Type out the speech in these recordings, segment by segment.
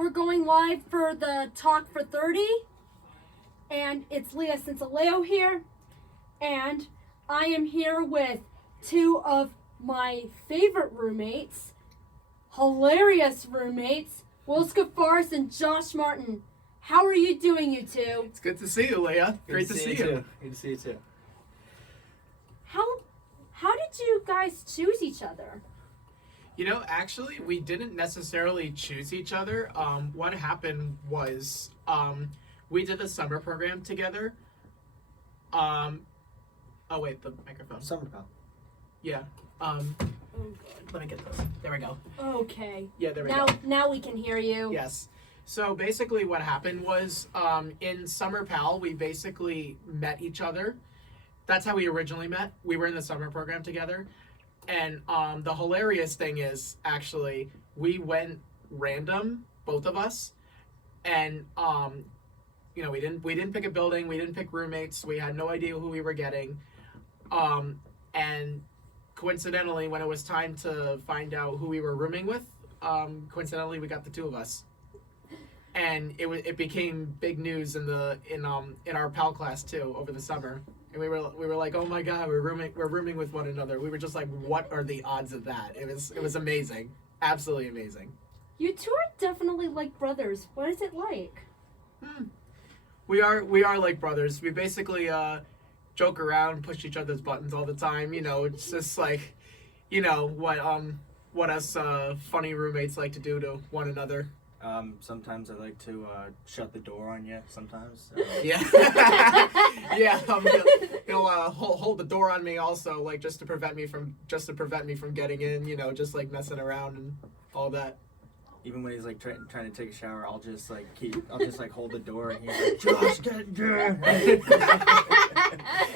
we're going live for the Talk for 30. And it's Leah Cinceleo here. And I am here with two of my favorite roommates, hilarious roommates, Will Scoufaras and Josh Martin. How are you doing, you two? It's good to see you, Leah. Great to see you. Good to see you too. How did you guys choose each other? You know, actually, we didn't necessarily choose each other. What happened was we did the summer program together. Oh, wait, the microphone. Summer pal. Yeah. Oh, Let me get this. There we go. okay. Yeah, there we go. Now we can hear you. Yes. So basically what happened was in Summer Pal, we basically met each other. That's how we originally met. We were in the summer program together. And the hilarious thing is, actually, we went random, both of us. And, you know, we didn't pick a building. We didn't pick roommates. We had no idea who we were getting. And coincidentally, when it was time to find out who we were rooming with, coincidentally, we got the two of us. And it became big news in our PAL class too over the summer, and we were like, oh my god, we're rooming with one another. We were just like, what are the odds of that? It was amazing, absolutely amazing. You two are definitely like brothers. What is it like? We are like brothers. We basically joke around, push each other's buttons all the time. You know, it's just like, you know what us funny roommates like to do to one another. Sometimes I like to shut the door on you. Sometimes. Yeah. Yeah. He'll hold the door on me also, like just to prevent me from getting in. You know, just like messing around and all that. Even when he's like trying to take a shower, I'll just like hold the door and he's like, Josh, get in there.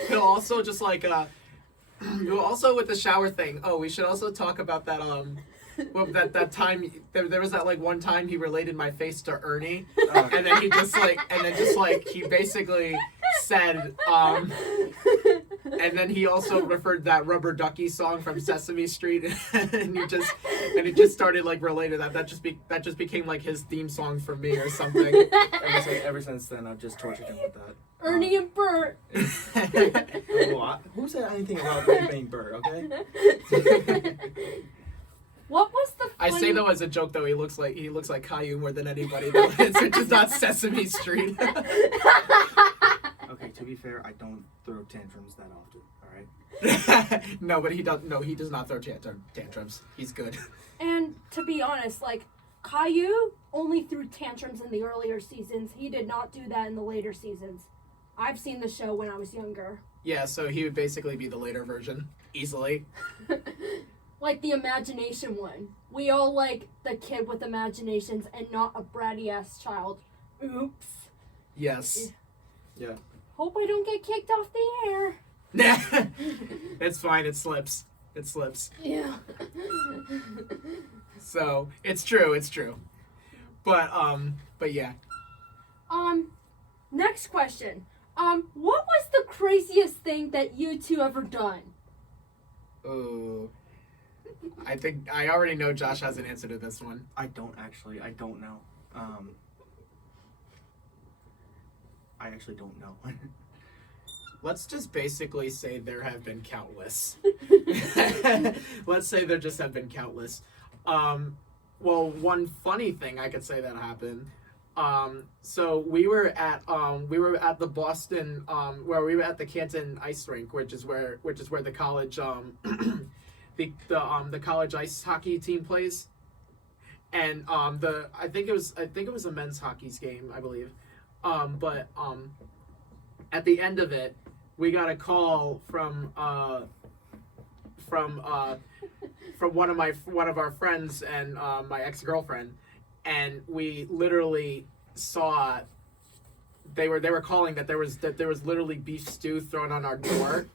He'll also just like he'll also with the shower thing. Oh, we should also talk about that well, that time there was that like one time he related my face to Ernie, and then he basically said, and then he also referred that Rubber Ducky song from Sesame Street, and he just started like related that just became like his theme song for me or something. Ever since then, I've just tortured him with that. Ernie and Bert. Who said anything about me being Bert? Okay. What was the I say though as a joke though, he looks like Caillou more than anybody though. It's just not Sesame Street. Okay, to be fair, I don't throw tantrums that often, alright? No, but he does not throw tantrums. He's good. And to be honest, like, Caillou only threw tantrums in the earlier seasons. He did not do that in the later seasons. I've seen the show when I was younger. Yeah, so he would basically be the later version, easily. Like the imagination one. We all like the kid with imaginations and not a bratty ass child. Oops. Yes. Yeah. Hope I don't get kicked off the air. It's fine, it slips. Yeah. So, it's true. But yeah. Next question. What was the craziest thing that you two ever done? Ooh. I think I already know Josh has an answer to this one. I don't know. I actually don't know. Let's just basically say there have been countless. Let's say there just have been countless. Well, one funny thing I could say that happened. So we were at the Boston, where we were at the Canton ice rink, which is where the college the college ice hockey team plays, and I think it was a men's hockey's game, I believe, but at the end of it, we got a call from one of our friends and my ex-girlfriend, and we literally saw they were calling that there was literally beef stew thrown on our door.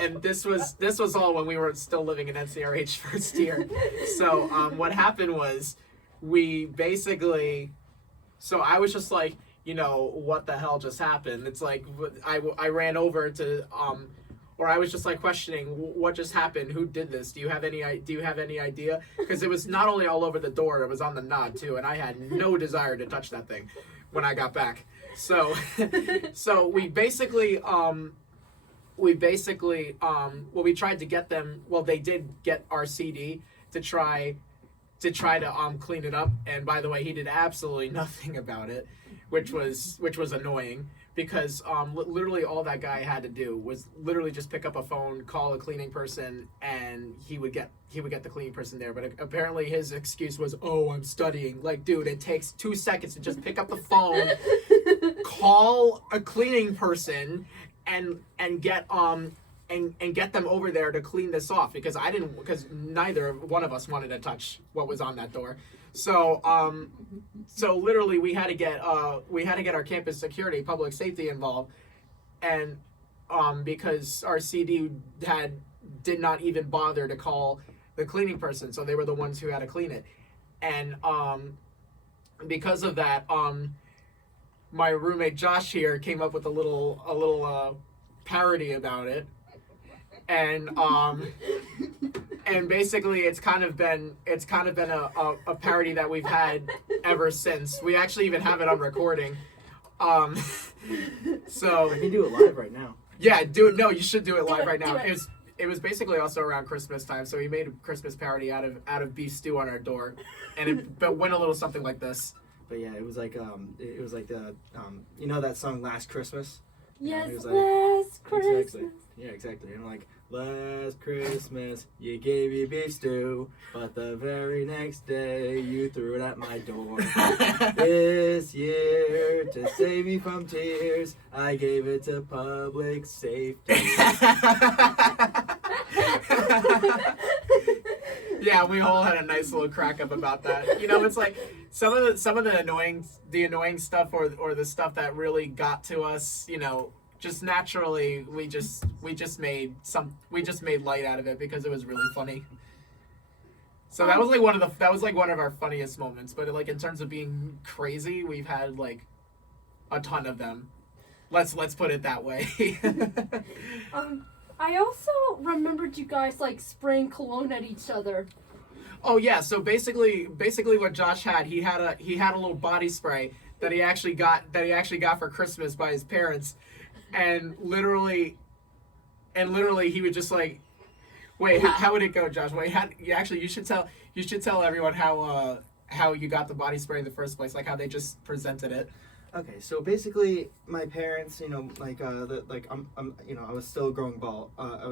And this was all when we were still living in NCRH first year. So what happened was we basically, so I was just like, you know, what the hell just happened? It's like I ran over to or I was just like questioning what just happened, who did this, do you have any idea? Because it was not only all over the door, it was on the knob too, and I had no desire to touch that thing when I got back. So so we basically we tried to get them, well, they did get our CD to try to clean it up, and by the way, he did absolutely nothing about it, which was annoying, because literally all that guy had to do was literally just pick up a phone, call a cleaning person, and he would get the cleaning person there. But apparently his excuse was, "Oh, I'm studying." Like, dude, it takes 2 seconds to just pick up the phone, call a cleaning person, and get them over there to clean this off, because neither one of us wanted to touch what was on that door. So so literally we had to get our campus security, public safety involved, and because our CD did not even bother to call the cleaning person, so they were the ones who had to clean it. And because of that, my roommate Josh here came up with a little parody about it, and basically it's kind of been a parody that we've had ever since. We actually even have it on recording. So I can do it live right now. Yeah, do it. No, you should do it live right now. Do it. It was basically also around Christmas time, so we made a Christmas parody out of beef stew on our door, and it went a little something like this. But yeah, it was like the you know that song Last Christmas? Yes, It was last Christmas. Exactly. Yeah, exactly. And like, last Christmas you gave me beef stew, but the very next day you threw it at my door. This year, to save me from tears, I gave it to public safety. Yeah, we all had a nice little crack up about that. You know, it's like some of the annoying stuff, or the stuff that really got to us, you know, just naturally we just made light out of it because it was really funny. So that was like one of our funniest moments. But like in terms of being crazy, we've had like a ton of them. Let's put it that way. I also remembered you guys like spraying cologne at each other. Oh yeah, so basically what Josh had, he had a little body spray that he actually got for Christmas by his parents, and literally he would just like, wait, how would it go, Josh? Wait, you should tell everyone how you got the body spray in the first place, like how they just presented it. Okay, so basically, my parents, you know, like, I'm, you know, I was still a growing boy. I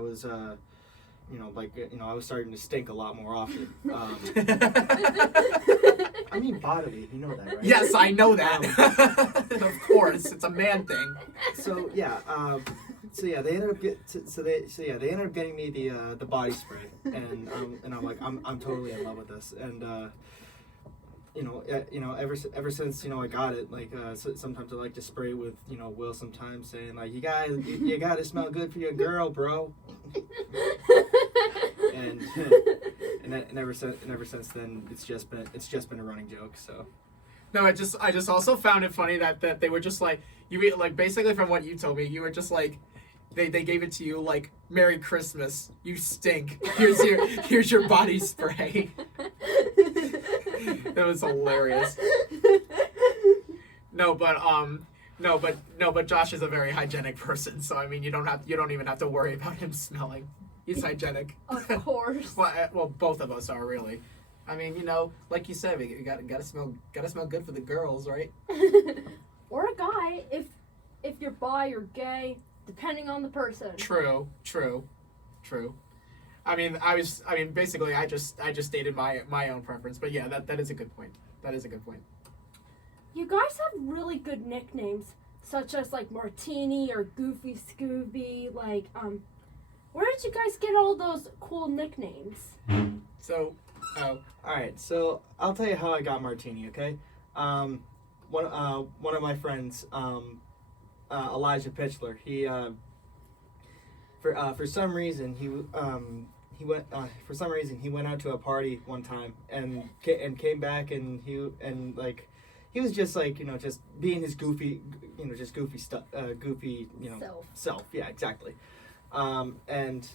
was, you know, like, you know, I was starting to stink a lot more often. I mean, bodily, you know that, right? Yes, I know that. Of course, it's a man thing. So yeah, they ended up getting me the body spray, and I'm like, I'm totally in love with this, and. You know, ever since, you know, I got it, like, sometimes I like to spray with, you know, Will sometimes, saying like, you gotta smell good for your girl, bro. and ever since then, it's just been a running joke. So. No, I just also found it funny that they were just like, you, like, basically from what you told me, you were just like, they gave it to you like, Merry Christmas, you stink. Here's your body spray. That was hilarious. No, but Josh is a very hygienic person, so I mean, you don't even have to worry about him smelling. He's hygienic. Of course. Well, both of us are, really. I mean, you know, like you said, we gotta smell good for the girls, right? Or a guy, if you're bi or gay, depending on the person. True. I mean, basically, I just stated my own preference, but yeah, that is a good point. That is a good point. You guys have really good nicknames, such as like Martini or Goofy Scooby. Like, where did you guys get all those cool nicknames? So, all right. So I'll tell you how I got Martini. Okay. One of my friends, Elijah Pitchler. He for some reason he went he went out to a party one time and came back, and he he was just like, you know, just being his goofy, you know, just goofy stuff, goofy, you know, self. Yeah, exactly. And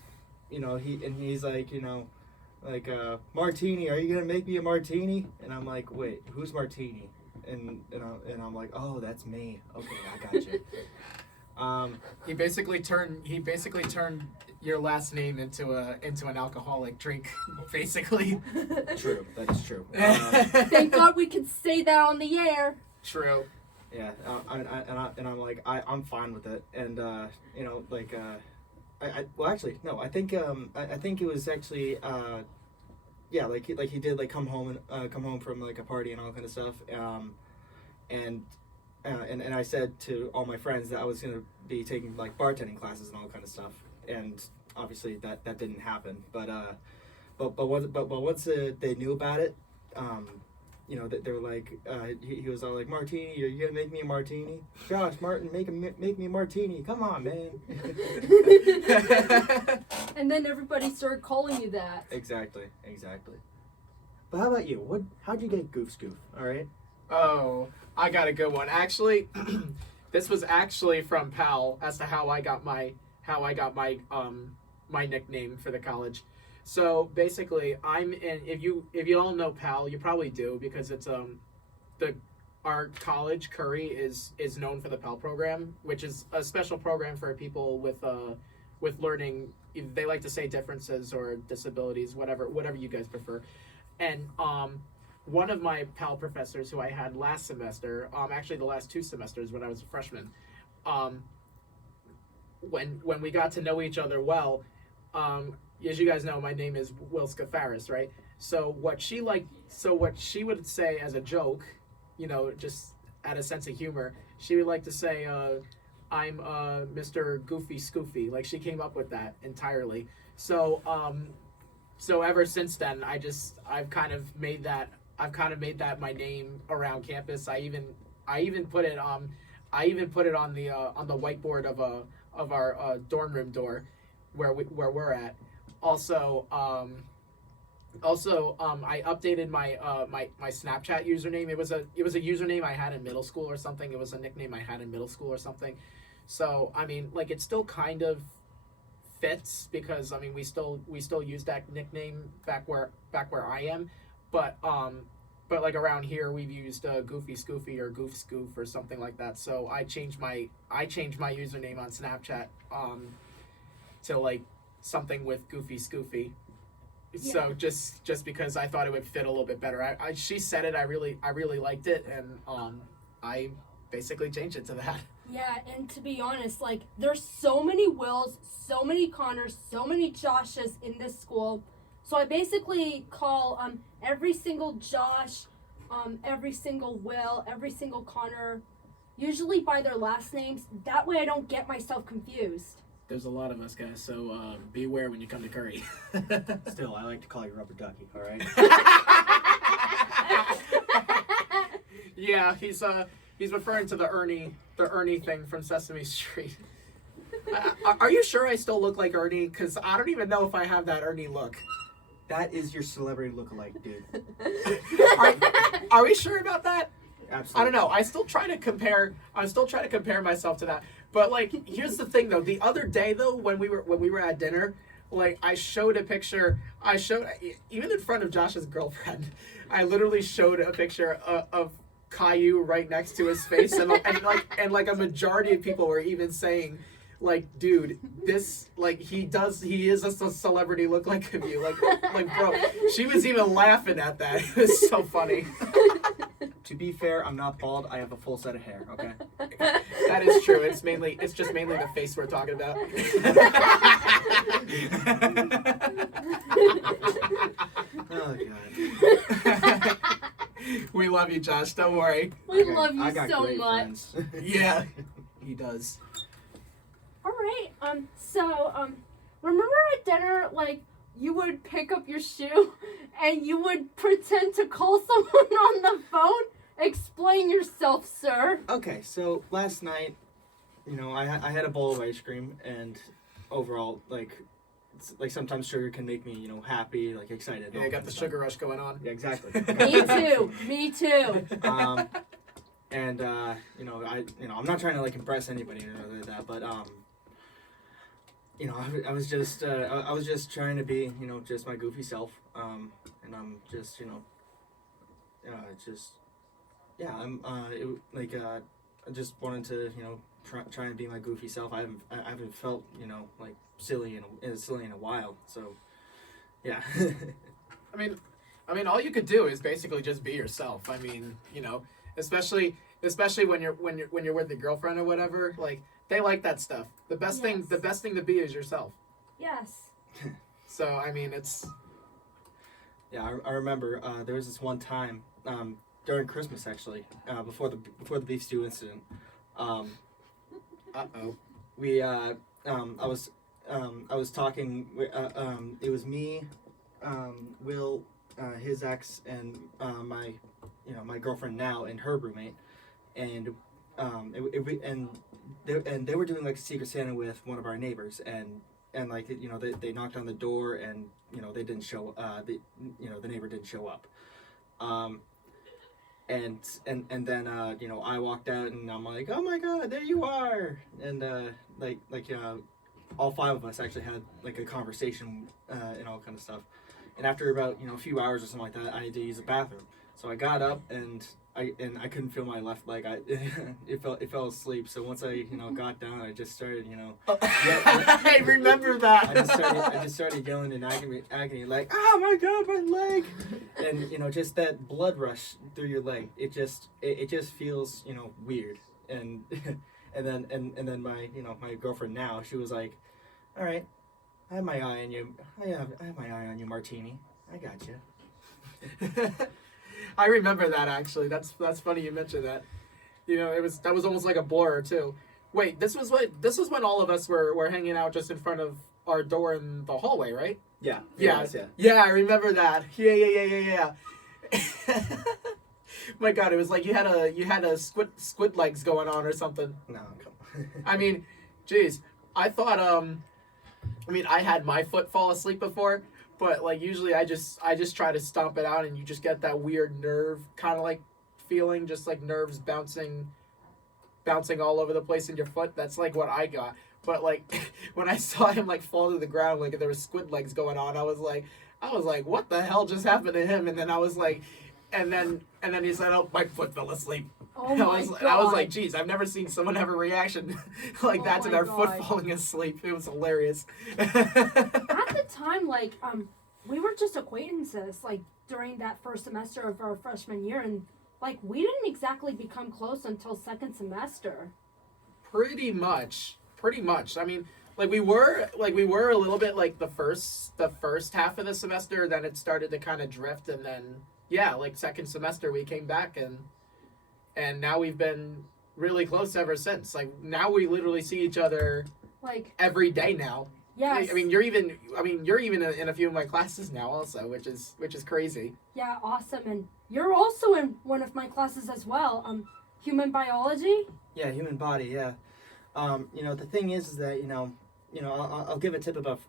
you know, he's like, you know, like, Martini, are you gonna make me a martini? And I'm like, wait, who's Martini? And I'm like, oh, that's me. Okay, I got you. He basically turned your last name into an alcoholic drink, basically. True, that is true. Thank God we could say that on the air. True. Yeah, and I'm like, I'm fine with it, and you know, like, well, actually, no, I think it was actually, yeah, like he did, like, come home from, like, a party and all kind of stuff, and I said to all my friends that I was gonna be taking, like, bartending classes and all kind of stuff, and obviously that didn't happen, but once they knew about it, you know, they were like, he was all like, Martini, are you gonna make me a martini? Josh, Martin, make me a martini. Come on, man. And then everybody started calling you that. Exactly. But how about you? How'd you get Goof Scoof? All right. Oh, I got a good one. Actually, this was actually from Pal as to how I got my my nickname for the college. So basically, I'm in. If you don't know Pal, you probably do, because it's our college, Curry, is known for the Pal program, which is a special program for people with learning. They like to say differences or disabilities, whatever you guys prefer. And one of my Pal professors who I had last semester, actually the last 2 semesters when I was a freshman, when we got to know each other well, as you guys know, my name is Will Scoufaras, right? So what she would say as a joke, you know, just at a sense of humor, she would like to say, I'm Mr. Goofy Scoofy. Like, she came up with that entirely. So so ever since then, I've kind of made that my name around campus. I even put it on the whiteboard of our dorm room door where we're at. Also, I updated my Snapchat username. It was a username I had in middle school or something. It was a nickname I had in middle school or something. So I mean, like, it still kind of fits, because I mean, we still use that nickname back where I am, but like around here we've used Goofy Scoofy or Goof Scoof or something like that. So I changed my username on Snapchat to like something with Goofy Scoofy. Yeah. So just because I thought it would fit a little bit better. She said it, I really liked it, and I basically changed it to that. Yeah, and to be honest, like, there's so many Wills, so many Connors, so many Joshes in this school. So I basically call every single Josh, every single Will, every single Connor, usually by their last names. That way I don't get myself confused. There's a lot of us, guys, so beware when you come to Curry. Still, I like to call you Rubber Ducky, all right? Yeah, he's referring to the Ernie thing from Sesame Street. Are you sure I still look like Ernie? Because I don't even know if I have that Ernie look. That is your celebrity lookalike, dude. Are we sure about that? Absolutely. I don't know. I still try to compare myself to that. But like, here's the thing though. The other day though, when we were at dinner, like, I showed a picture. Even in front of Josh's girlfriend, I literally showed a picture of Caillou right next to his face, and a majority of people were even saying, like, dude, this, like, he is a celebrity look like of you, like bro. She was even laughing at that. It was so funny. To be fair, I'm not bald. I have a full set of hair. Okay. That is true. It's just mainly the face we're talking about. Oh god. We love you, Josh. Don't worry. We love you I got so great much. friends. Yeah, he does. All right. Remember at dinner, like, you would pick up your shoe and you would pretend to call someone on the phone? Explain yourself, sir. Okay, so last night, you know, I had a bowl of ice cream, and overall, like sometimes sugar can make me, you know, happy, like excited. Yeah, I got the sugar rush going on. Yeah, exactly. Me too. Me too. and I'm not trying to like impress anybody or anything like that, but I was just trying to be just my goofy self, and I'm just just yeah I just wanted to try and be my goofy self. I haven't felt like silly in a while, so yeah. I mean, all you could do is basically just be yourself. I mean, especially when you're with a girlfriend or whatever, like they like that stuff. The best thing to be is yourself. Yes. So I mean, it's yeah. I remember there was this one time during Christmas actually, before the beef stew incident. We I was talking. It was me, Will, his ex, and my girlfriend now and her roommate, and they were doing like a Secret Santa with one of our neighbors, and like they knocked on the door, and they didn't show the neighbor didn't show up. And then I walked out, and I'm like, oh my God, there you are, and all five of us actually had like a conversation and all kind of stuff. And after about a few hours or something like that, I had to use the bathroom. So I got up, and I couldn't feel my left leg. It fell asleep. So once I got down, I just started I remember that. I just started yelling in agony like, oh my God, my leg, and just that blood rush through your leg. It just feels weird, and then my girlfriend now, she was like, all right, I have my eye on you. I have my eye on you, Martini. I got you. I remember that actually. That's funny you mentioned that. That was almost like a blur too. Wait, this was when all of us were hanging out just in front of our door in the hallway, right? Yeah. Yeah. Yes, yeah. Yeah, I remember that. Yeah. My God, it was like you had a squid legs going on or something. No, come on. I mean, geez, I thought I had my foot fall asleep before, but like usually I just try to stomp it out, and you just get that weird nerve kind of like feeling, just like nerves bouncing all over the place in your foot. That's like what I got. But like when I saw him like fall to the ground, like there was squid legs going on, I was like, what the hell just happened to him? And then I was like, and then he said, oh, my foot fell asleep. Oh my God. I was like, geez, I've never seen someone have a reaction like that to their foot falling asleep. It was hilarious. At the time, like, we were just acquaintances, like, during that first semester of our freshman year, and, like, we didn't exactly become close until second semester. Pretty much. I mean, we were a little bit like the first half of the semester, then it started to kind of drift, and then, yeah, like, second semester we came back, and now we've been really close ever since. Like, now we literally see each other like every day now. Yes. I mean, you're even in a few of my classes now also, which is crazy. Yeah, awesome. And you're also in one of my classes as well. Human biology? Yeah, human body, yeah. The thing is that, I'll give a tip about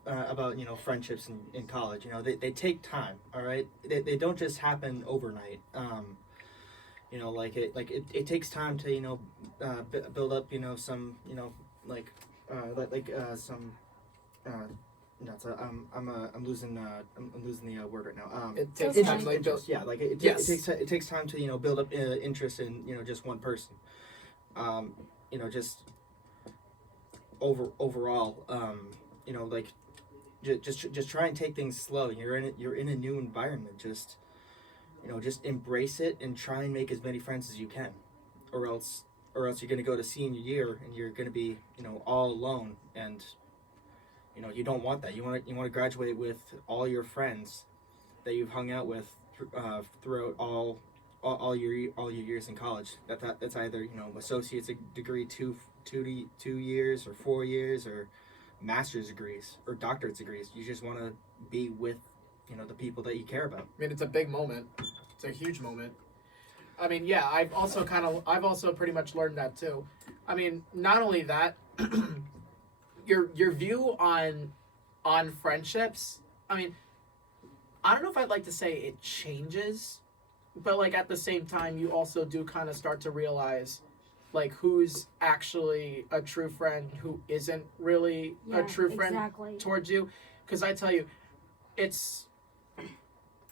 friendships in college. They take time, all right? They don't just happen overnight. It takes time to build up some some I'm losing the word right now. It takes okay. time, like, interest. Yeah, like it takes time to build up interest in just one person. Just overall, just try and take things slow. You're in a new environment. Just embrace it and try and make as many friends as you can, or else you're gonna go to senior year and you're gonna be all alone, and you don't want that. You want to graduate with all your friends that you've hung out with throughout all your years in college. That's either associate's degree 2 years or 4 years, or master's degrees or doctorate degrees. You just want to be with the people that you care about. I mean, it's a big moment. It's a huge moment. I mean, yeah, I've also pretty much learned that too. I mean, not only that, your view on friendships, I mean, I don't know if I'd like to say it changes like at the same time, you also do kind of start to realize, like, who's actually a true friend, who isn't really a true friend towards you. Because I tell you, it's,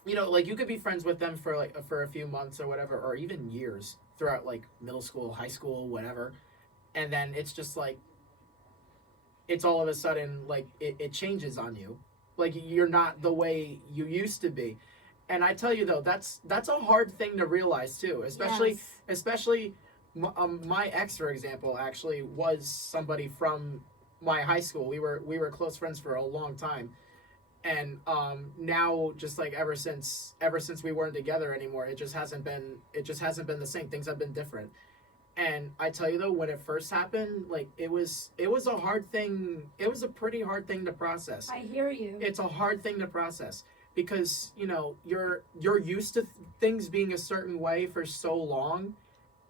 you know, like, you could be friends with them for a few months or whatever, or even years throughout, like, middle school, high school, whatever, and then it's just like, it's all of a sudden, like, it changes on you. Like, you're not the way you used to be. And I tell you though, that's a hard thing to realize too, especially my ex, for example, actually was somebody from my high school. We were close friends for a long time, and now, just like ever since we weren't together anymore, it just hasn't been the same. Things have been different. And I tell you though, when it first happened, like, it was a hard thing. It was a pretty hard thing to process. I hear you. It's a hard thing to process because, you know, you're used to things being a certain way for so long,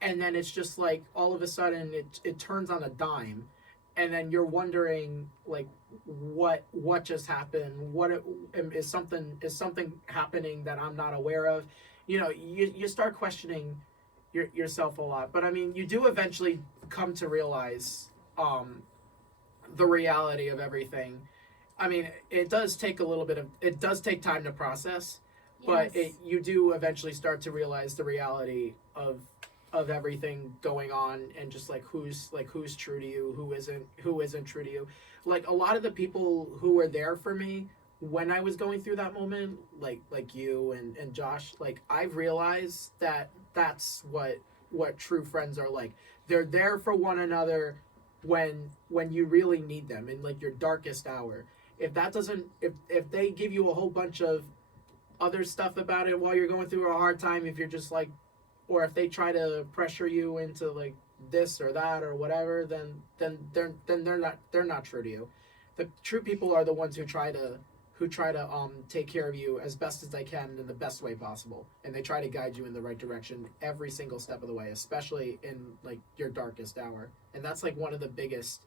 and then it's just like all of a sudden it turns on a dime, and then you're wondering, like, what just happened? Is something happening that I'm not aware of? You know, you start questioning yourself a lot. But I mean, you do eventually come to realize the reality of everything. I mean, it does take time to process, but you do eventually start to realize the reality of everything going on, and just like who's true to you, who isn't true to you. Like, a lot of the people who were there for me when I was going through that moment, like you and Josh, like, I've realized that that's what true friends are like. They're there for one another when you really need them in, like, your darkest hour. If they give you a whole bunch of other stuff about it while you're going through a hard time, if you're just like, or if they try to pressure you into, like, this or that or whatever, then they're not true to you. The true people are the ones who try to take care of you as best as they can in the best way possible, and they try to guide you in the right direction every single step of the way, especially in, like, your darkest hour. And that's like one of the biggest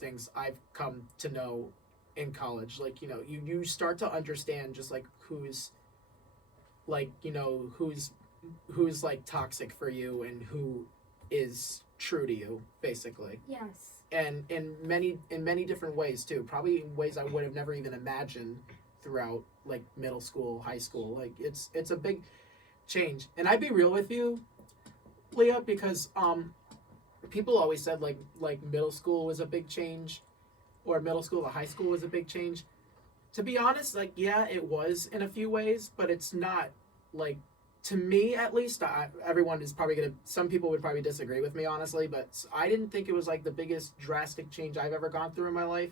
things I've come to know in college. Like, you know, you start to understand just like who's like toxic for you and who is true to you, basically. Yes. And in many different ways too, probably in ways I would have never even imagined throughout, like, middle school, high school. Like, it's a big change. And I'd be real with you, Leah, because people always said like middle school was a big change, or middle school to high school was a big change. To be honest, like, yeah, it was in a few ways, but it's not, like, to me at least. Everyone is probably some people would probably disagree with me, honestly, but I didn't think it was like the biggest drastic change I've ever gone through in my life.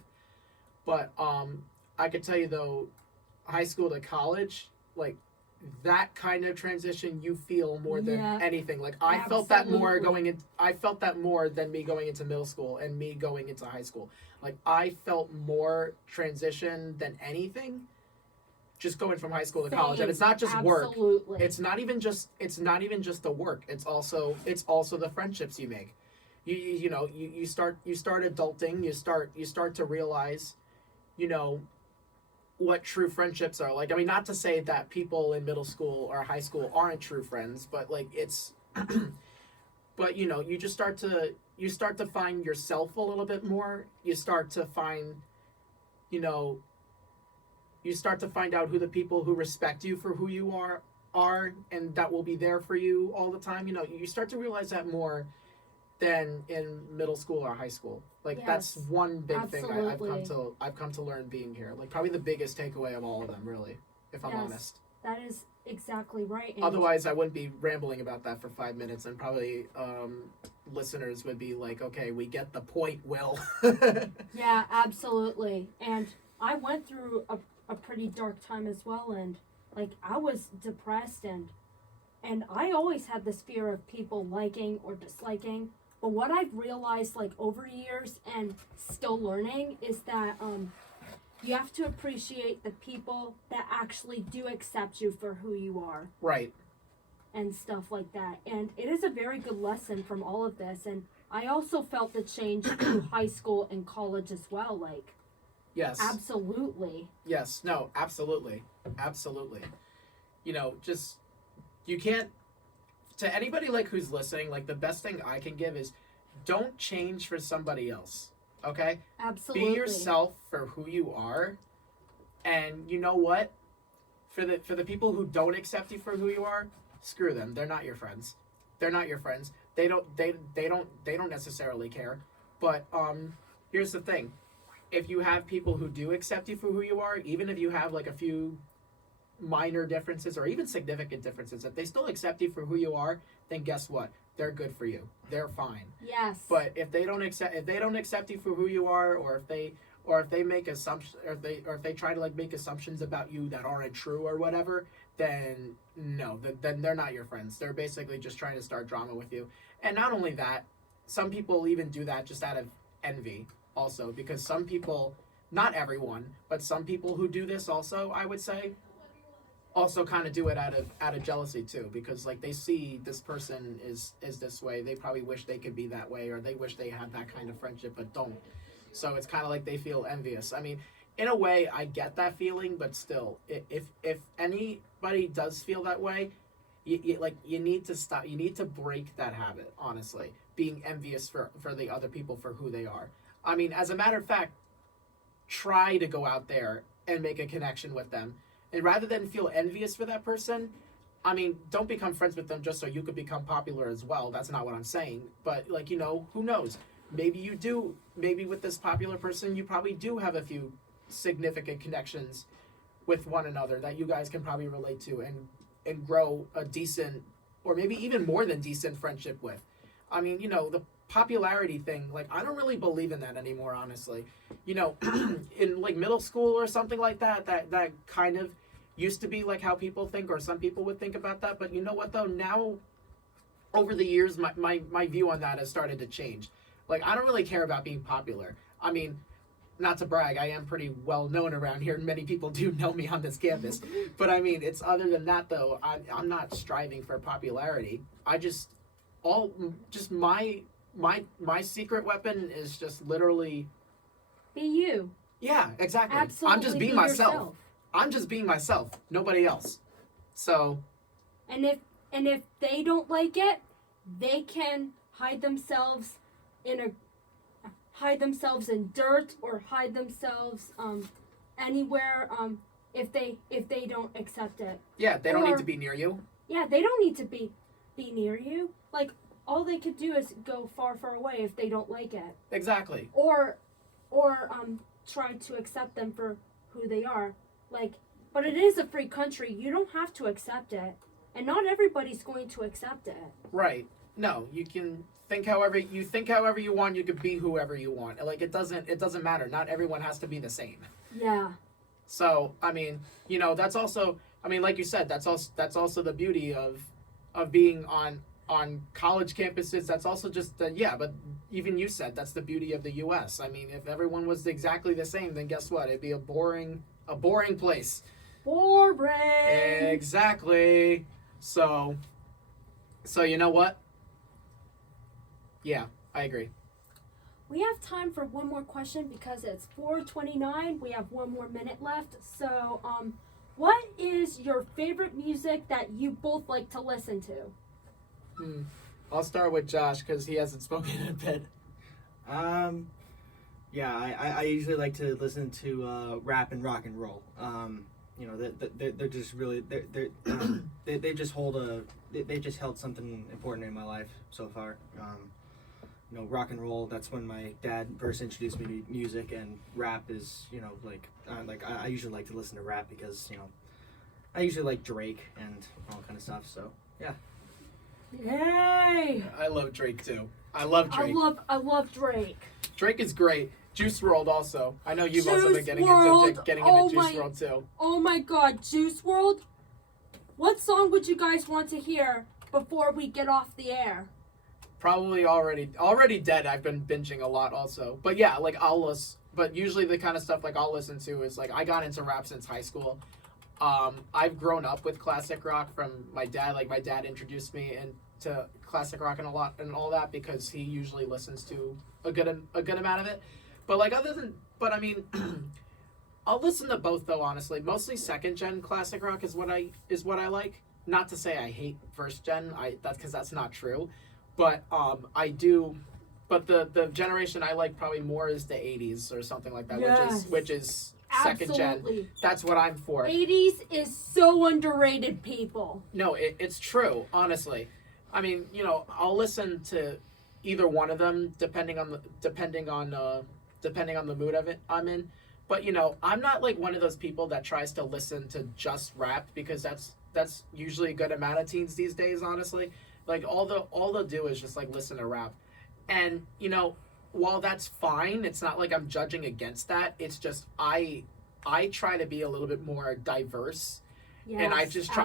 But I could tell you though, high school to college, like, that kind of transition you feel more than anything. Like, I felt that more than me going into middle school and me going into high school. Like, I felt more transition than anything just going from high school to college. And it's not just work. It's not even just the work. It's also the friendships you make. You start adulting, you start to realize, you know, what true friendships are like. I mean, not to say that people in middle school or high school aren't true friends, but like, it's but, you know, you start to find yourself a little bit more. You start to find, you know, you start to find out who the people who respect you for who you are, and that will be there for you all the time. You know, you start to realize that more than in middle school or high school. Like, that's one big thing I've come to learn being here. Like, probably the biggest takeaway of all of them, really, if I'm honest. That is exactly right. And otherwise, I wouldn't be rambling about that for 5 minutes, and probably listeners would be like, okay, we get the point, Will. Yeah, absolutely. And I went through a pretty dark time as well, and like, I was depressed, and I always had this fear of people liking or disliking. But what I've realized, like, over years and still learning, is that you have to appreciate the people that actually do accept you for who you are. Right. And stuff like that. And it is a very good lesson from all of this. And I also felt the change through high school and college as well. Like, yes. Absolutely. Yes. No, absolutely. Absolutely. just you can't. To anybody like who's listening, like the best thing I can give is don't change for somebody else. Okay? Absolutely. Be yourself for who you are. And you know what? For the people who don't accept you for who you are, screw them. They're not your friends. They're not your friends. They don't necessarily care. But here's the thing. If you have people who do accept you for who you are, even if you have like a few minor differences or even significant differences, if they still accept you for who you are, then guess what? They're good for you. They're fine. Yes. But if they don't accept you for who you are, or if they make assumptions, or if they try to like make assumptions about you that aren't true or whatever, then no, then they're not your friends. They're basically just trying to start drama with you. And not only that, some people even do that just out of envy also, because some people, not everyone, but some people who do this also, I would say, also kind of do it out of jealousy too, because like they see this person is this way, they probably wish they could be that way, or they wish they had that kind of friendship but don't. So it's kind of like they feel envious. I mean, in a way, I get that feeling, but still, if anybody does feel that way, you need to stop. You need to break that habit. Honestly, being envious for the other people for who they are. I mean, as a matter of fact, try to go out there and make a connection with them. And rather than feel envious for that person, I mean, don't become friends with them just so you could become popular as well. That's not what I'm saying. But, like, who knows? Maybe you do. Maybe with this popular person, you probably do have a few significant connections with one another that you guys can probably relate to and grow a decent, or maybe even more than decent friendship with. I mean, the popularity thing, like, I don't really believe in that anymore, honestly. In like middle school or something like that kind of used to be like how people think, or some people would think about that. But you know what though? Now, over the years, my view on that has started to change. Like, I don't really care about being popular. I mean, not to brag, I am pretty well known around here, and many people do know me on this campus. But I mean, it's other than that though. I'm not striving for popularity. My secret weapon is just literally be you. Yeah, exactly. Absolutely. I'm just being myself. Yourself. I'm just being myself. Nobody else. So. And if they don't like it, they can hide themselves in dirt, or hide themselves anywhere if they don't accept it. Yeah, they don't need to be near you. Yeah, they don't need to be near you. Like, all they could do is go far away if they don't like it. Exactly. Or try to accept them for who they are. Like, but it is a free country. You don't have to accept it. And not everybody's going to accept it. Right. No, you can think however you want. You can be whoever you want. Like, it doesn't matter. Not everyone has to be the same. Yeah. So, I mean, that's also, I mean, like you said, that's also the beauty of being on college campuses. That's also just but even you said that's the beauty of the US. I mean, if everyone was exactly the same, then guess what? It'd be a boring place. Boring. Exactly. So you know what? Yeah, I agree. We have time for one more question because it's 4:29. We have one more minute left. So, what is your favorite music that you both like to listen to? I'll start with Josh because he hasn't spoken in a bit. Yeah, I usually like to listen to rap and rock and roll. They're just really they just held something important in my life so far. Rock and roll, that's when my dad first introduced me to music, and rap is I usually like to listen to rap because I usually like Drake and all kind of stuff. So yeah. Yay! I love Drake too. I love Drake. I love Drake. Drake is great. Juice WRLD also. I know you've also been getting into Juice WRLD too. Oh my God, Juice WRLD! What song would you guys want to hear before we get off the air? Probably already dead. I've been binging a lot also. But yeah, like but usually the kind of stuff like I'll listen to is like I got into rap since high school. I've grown up with classic rock from my dad. Like my dad introduced me into classic rock and all that because he usually listens to a good amount of it. But like I mean, I'll listen to both though. Honestly, mostly second gen classic rock is what I like. Not to say I hate first gen. That's because that's not true, but I do. But the generation I like probably more is the 80s or something like that, Yes. which is second gen. Absolutely. That's what I'm for. 80s is so underrated, people. No, it's true, honestly. I mean, you know, I'll listen to either one of them depending on the mood of it I'm in. But you know, I'm not like one of those people that tries to listen to just rap because that's usually a good amount of teens these days, honestly. Like all they'll do is just like listen to rap. And you know, while that's fine, it's not like I'm judging against that. It's just I try to be a little bit more diverse. Yes, And I just try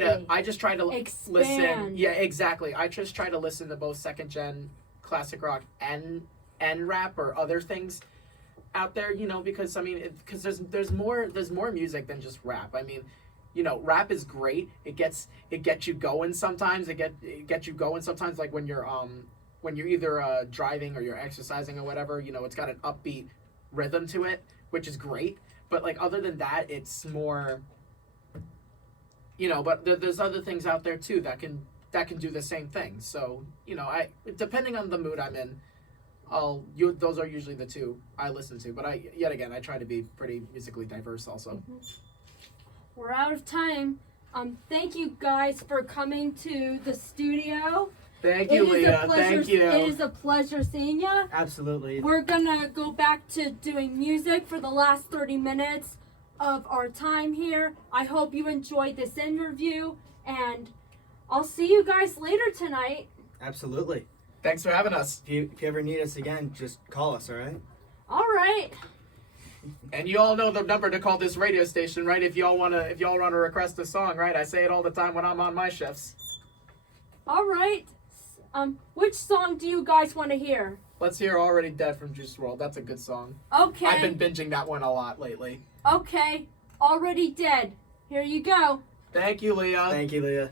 to Expand. listen. Yeah, exactly. I just try to listen to both second gen classic rock and rap or other things out there, you know, because I mean, because there's more music than just rap. I mean, you know, rap is great. It gets you going sometimes. It gets you going sometimes, like when you're either driving or you're exercising or whatever. You know, it's got an upbeat rhythm to it, which is great. But like other than that, it's more. You know, but there's other things out there too that can do the same thing. So you know, depending on the mood I'm in, those are usually the two I listen to. But I try to be pretty musically diverse also. We're out of time. Thank you guys for coming to the studio. Thank you, Leah. Thank you. It is a pleasure seeing you. Absolutely. We're gonna go back to doing music for the last 30 minutes of our time here. I hope you enjoyed this interview, and I'll see you guys later tonight. Absolutely. Thanks for having us. If you ever need us again, just call us, all right? All right. And you all know the number to call this radio station, right? If y'all wanna request a song, right? I say it all the time when I'm on my shifts. All right. Which song do you guys want to hear? Let's hear "Already Dead" from Juice WRLD. That's a good song. Okay. I've been binging that one a lot lately. Okay. Already Dead. Here you go. Thank you, Leah. Thank you, Leah.